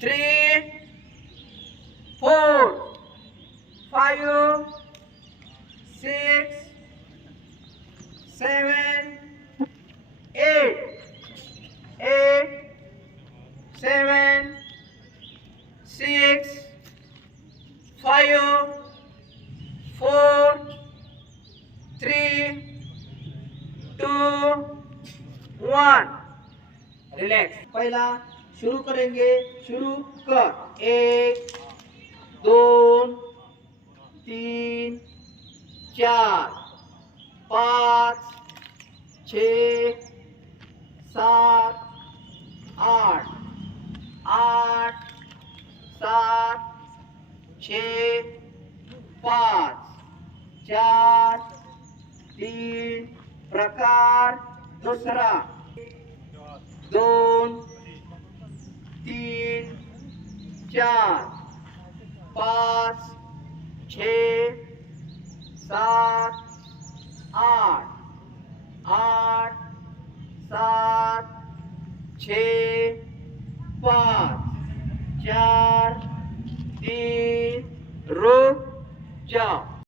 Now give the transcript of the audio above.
three, four, five, six, seven, eight, eight, seven, six, five, four, three, two, one. Relax पहला शुरू करेंगे। शुरू कर। एक दोन तीन, चार, पाच, छ, सात, आठ आठ, सात, छ, पाच, चार, तीन, प्रकार दूसरा। दोन चार पाच छे सात आठ आठ सात छे पाच चार तीन रुक चार।